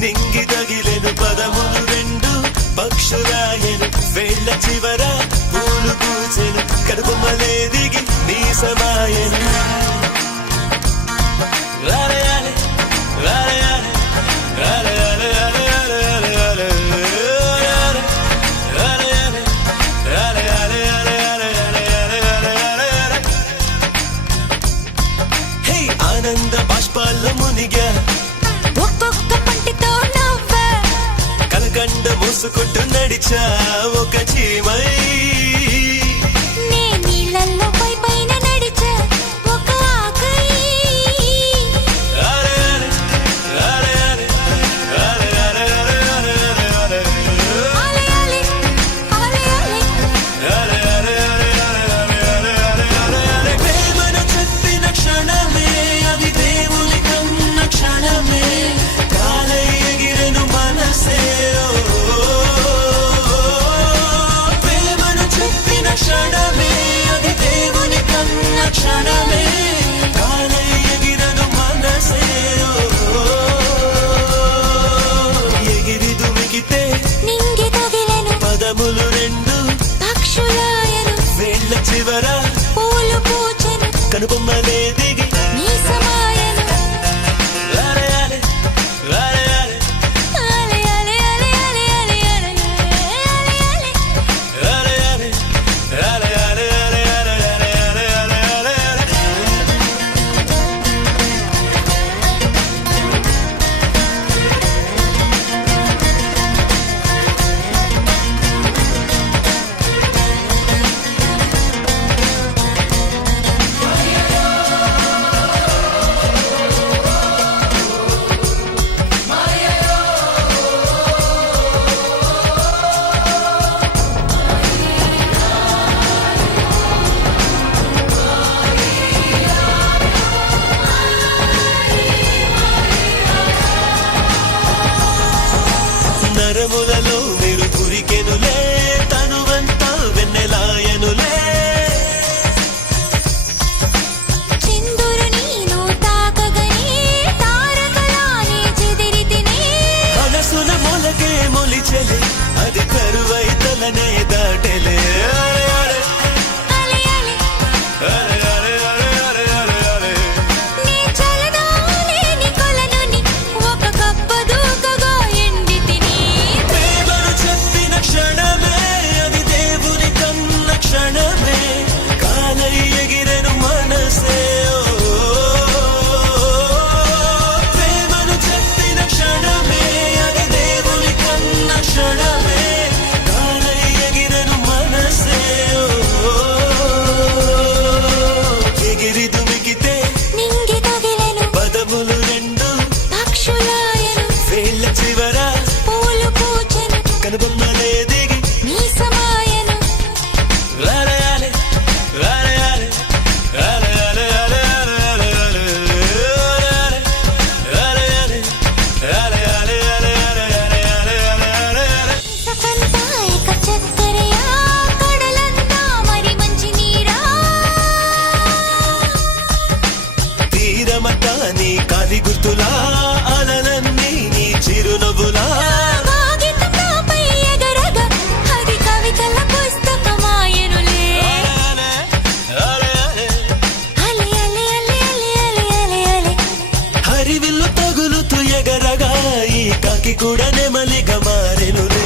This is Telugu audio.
నింగి తగిలెను పదములు రెండు పక్షురాయను వేళ్ళ చివర పూలు పూచెను కడుపుమలే దిగి నీ సమాయను రాలయాలే రాలయాలే రాలయాలే రాలయాలే రాలయాలే రాలయాలే రాలయాలే రాలయాలే హే ఆనంద బాష్పాల్లో మునిగా కలకండ మూసుకుంటూ నడిచా ఒక చీమై నే నీళ్ళల్లో పైన నడిచా ఒక ఆకై ప్రేమను చెప్పిన క్షణమే అది దేవుని కన్న క్షణమే కాలై ఎగిరెను మనసే క్షణమే అది దేవుని కన్న క్షణమే కాలై ఎగిరను మనసే ఎగిరి దుమికితే నింగి తగిలెను పదములు రెండు పక్షులాయను వేళ్ళ చివర పూలు పూచెను కనుబొమ్మలే దిగి నీ సమాయను రాలయాలే రాలయాలే ఆలయాలే ఆలయాలే ఆలయాలే ఆలయాలే రాలయాలే నరములలో మీరు కురికెనులే తనువంతా వెన్నెలాయనులే చిందురు నీను తాకగనే తారకలానే చెదిరితినే మనసున మొలకే మొలిచెలే అది కరువై తలనే దాటెలే ఆలయాలే నీ చలదాలే నీ కొలనుని ఒక కప్ప దూకగా ఎండితిని ప్రేమను చెప్పిన క్షణమే అది దేవుని కన్న క్షణమే కాలై ఎగిరెను మనసే ప్రేమను చెప్పిన క్షణమే అది దేవుని కన్న క్షణమే కాలై ఎగిరెను మనసే ఎగిరి దుమికితే నింగి తగిలెను పదములు రెండు పక్షులాయను వేళ్ళ చివర పూలు పూచెను కనుబొమ్మలే దిగి నీ సమాయను రాలయాలే రాలయాలే రాలయాలే రాలయాలే రాలయాలే రాలయాలే సకంతాయక చక్కరయా కడలంతా మరి మంచి నీరా తీరమట నీ కాలి గుర్తులా అలలన్నీ నీ చిరునవ్వులా కాగితం నాపై ఎగరగా అది కవితల పుస్తకమాయనులే రాలయాలే అలే అలే అలే అలే అలే అలే అలే హరివిల్లు తగులుతూ ఎగరగా ఈ కాకి కూడా నెమలిగా మారెనులే